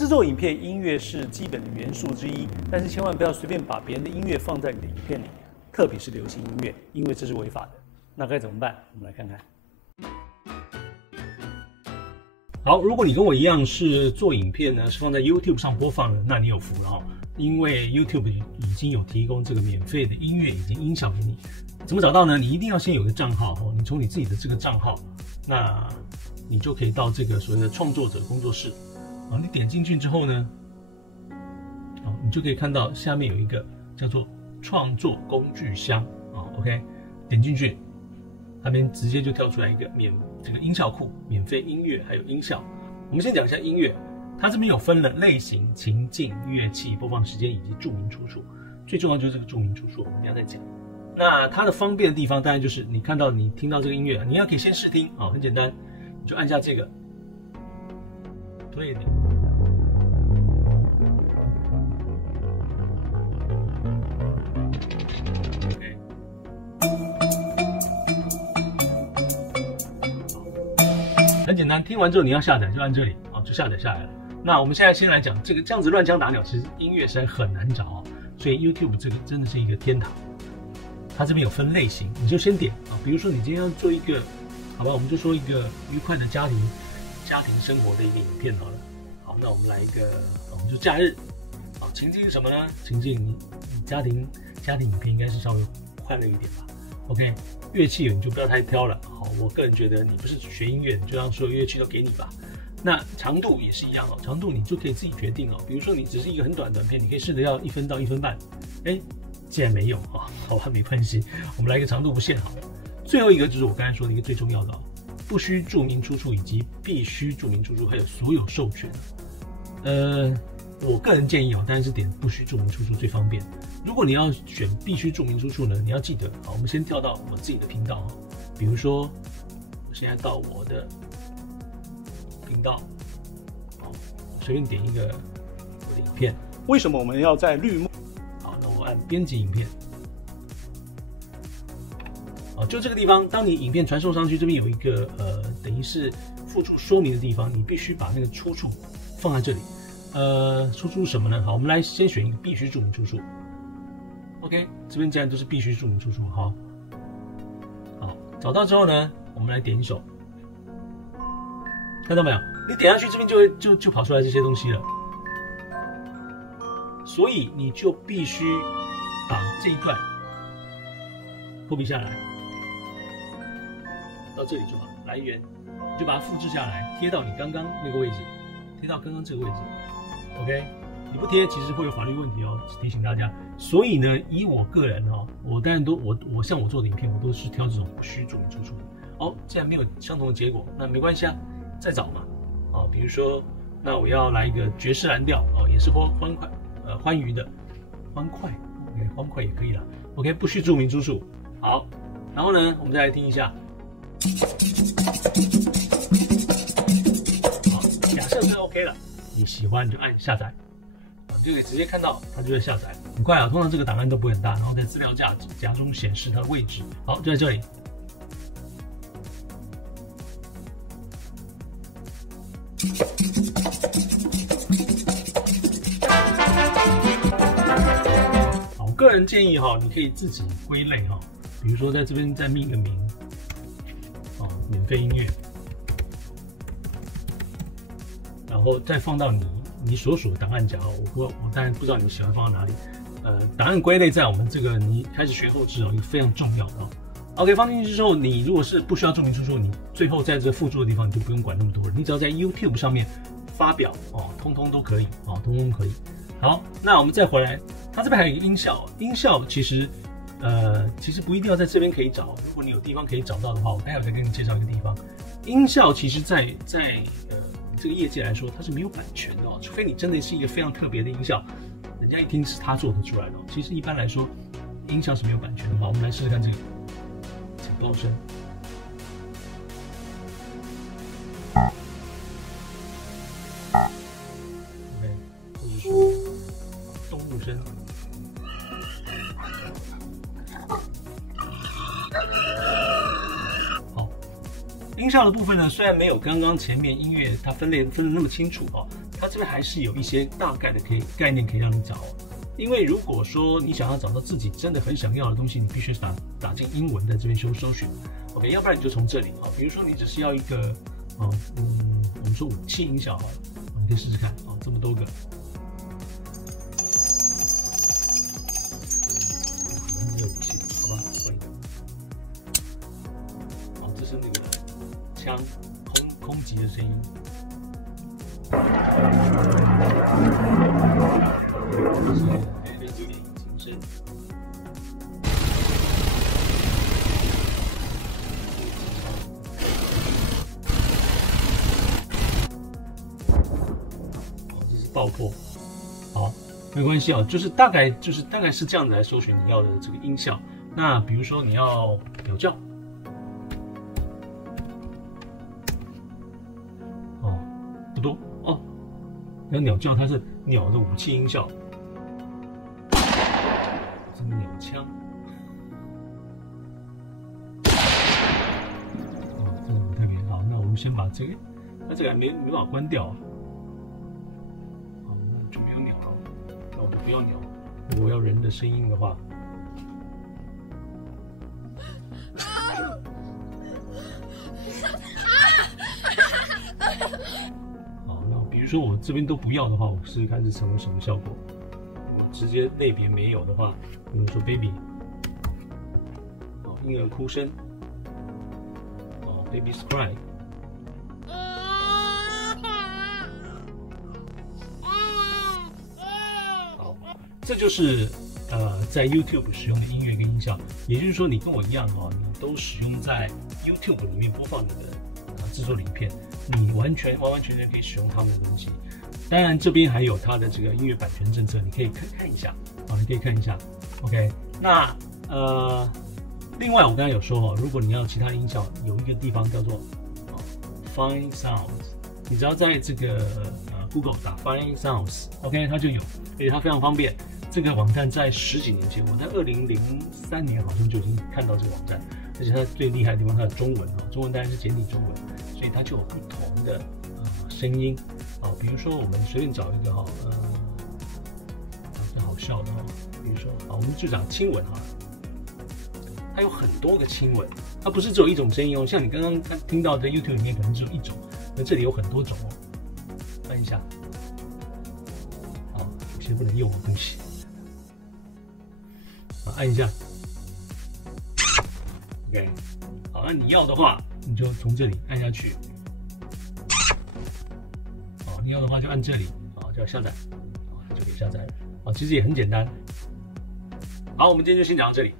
制作影片音乐是基本的元素之一，但是千万不要随便把别人的音乐放在你的影片里，特别是流行音乐，因为这是违法的。那该怎么办？我们来看看。好，如果你跟我一样是做影片呢，是放在 YouTube 上播放的，那你有福了哦，因为 YouTube 已经有提供这个免费的音乐以及音效给你。怎么找到呢？你一定要先有一个账号哦，你从你自己的这个账号，那你就可以到这个所谓的创作者工作室。你点进去之后呢，你就可以看到下面有一个叫做创作工具箱，OK， 点进去，那边直接就跳出来一个这个音效库，免费音乐还有音效。我们先讲一下音乐，它这边有分了类型、情境、乐器、播放时间以及注明出处。最重要就是这个注明出处，我们等一下再讲。那它的方便的地方，当然就是你听到这个音乐，你可以先试听啊，很简单，你就按下这个 play 的。很简单，听完之后你要下载就按这里就下载下来了。那我们现在先来讲这样子乱枪打鸟，其实音乐实在很难找所以 YouTube 这个真的是一个天堂。它这边有分类型，你就先点比如说你今天要做一个，好吧，我们就说一个愉快的家庭生活的一个影片好了。好，那我们来一个，我们就假日。情境是什么呢？情境你家庭影片应该是稍微快乐一点吧。OK， 乐器你就不要太挑了。好，我个人觉得你不是学音乐，你就让所有乐器都给你吧。那长度也是一样长度你就可以自己决定比如说你只是一个很短的短片，你可以试着要1分到1分半。既然没有好吧，没关系，我们来一个长度不限好了。最后一个就是我刚才说的一个最重要的不需注明出处以及必须注明出处，还有所有授权。我个人建议当然是点不需注明出处最方便。如果你要选必须注明出处呢，你要记得我们先跳到我们自己的频道比如说我现在到我的频道随便点一个我的影片。为什么我们要在绿幕？好，那我按编辑影片。就这个地方，当你影片传送上去，这边有一个等于是附注说明的地方，你必须把那个出处放在这里。出处是什么呢？好，我们来先选一个必须注明出处。OK， 这边既然都是必须注明出处，好，找到之后呢，我们来点一首，看到没有？你点下去，这边就跑出来这些东西了。所以你就必须把这一段copy下来，到这里就好，来源，你就把它复制下来，贴到你刚刚那个位置，贴到刚刚这个位置。OK， 你不贴其实会有法律问题提醒大家。所以呢，以我个人我当然我像我做的影片，我都是挑这种不需注明出处的。既然没有相同的结果，那没关系再找嘛。比如说，那我要来一个爵士蓝调也是欢愉的，欢快 ，OK， 欢快也可以啦。OK， 不需注明出处。好，然后呢，我们再来听一下。好，假设是 OK 了。你喜欢就按下载，就可以直接看到它就会下载，很快通常这个档案都不会很大，然后在资料夹中显示它的位置。好，就在这里。好，我个人建议你可以自己归类比如说在这边再命个名，免费音乐。然后再放到你所属的档案夹我当然不知道你喜欢放到哪里。档案归类在我们这个你开始学后置也非常重要的OK， 放进去之后，你如果是不需要注明出处，你最后在这附注的地方你就不用管那么多了，你只要在 YouTube 上面发表通通都可以通通可以。好，那我们再回来，它这边还有一个音效，音效其实不一定要在这边可以找，如果你有地方可以找到的话，我待会再跟你介绍一个地方。音效其实在这个业界来说，它是没有版权的除非你真的是一个非常特别的音效，人家一听是他做得出来的其实一般来说，音效是没有版权的。好，我们来试试看这个警报声。OK， 或者说动物声。音效的部分呢，虽然没有刚刚前面音乐它分得那么清楚它这边还是有一些大概的概念可以让你找。因为如果说你想要找到自己真的很想要的东西，你必须打进英文在这边搜寻 ，OK， 要不然你就从这里啊，比如说你只是要一个我们说武器音效好了，你可以试试看啊，这么多个，很有武器，好吧，换一个，好，这是那个枪空击的声音。这是类似有点引擎声。这是爆破。好，没关系啊，就是大概是这样子来搜寻你要的这个音效。那比如说你要鸟叫，哦，不多哦。那鸟叫它是鸟的武器音效，这个鸟枪，哦，这个不特别好。那我们先把这个，它这个还没办法关掉啊。好，那就没有鸟了，那我就不要鸟。如果要人的声音的话，比如说我这边都不要的话，我试试看是成为什么效果。我直接类别没有的话，比如说 baby， 哦，婴儿哭声，哦 ，baby's cry， 好，这就是在 YouTube 使用的音乐跟音效。也就是说，你跟我一样哈，你都使用在 YouTube 里面播放你的制作的影片。你完全可以使用他们的东西，当然这边还有它的这个音乐版权政策，你可以看一下啊，你可以看一下。OK， 那另外我刚才有说如果你要其他的音效，有一个地方叫做Find Sounds， 你只要在这个Google 打 Find Sounds，OK， 它就有，而且它非常方便。这个网站在10几年前，我在2003年好像就已经看到这个网站，而且它最厉害的地方，它的中文中文当然是简体中文，所以它就有不同的声音比如说我们随便找一个这好笑的比如说我们就讲亲吻它有很多个亲吻，它不是只有一种声音像你刚刚听到的 YouTube 里面可能只有一种，那这里有很多种按一下，有些不能用的东西。按一下 ，OK， 好，那你要的话，你就从这里按下去，你要的话就按这里，就要下载，就可以下载了，其实也很简单。好，我们今天就先讲到这里。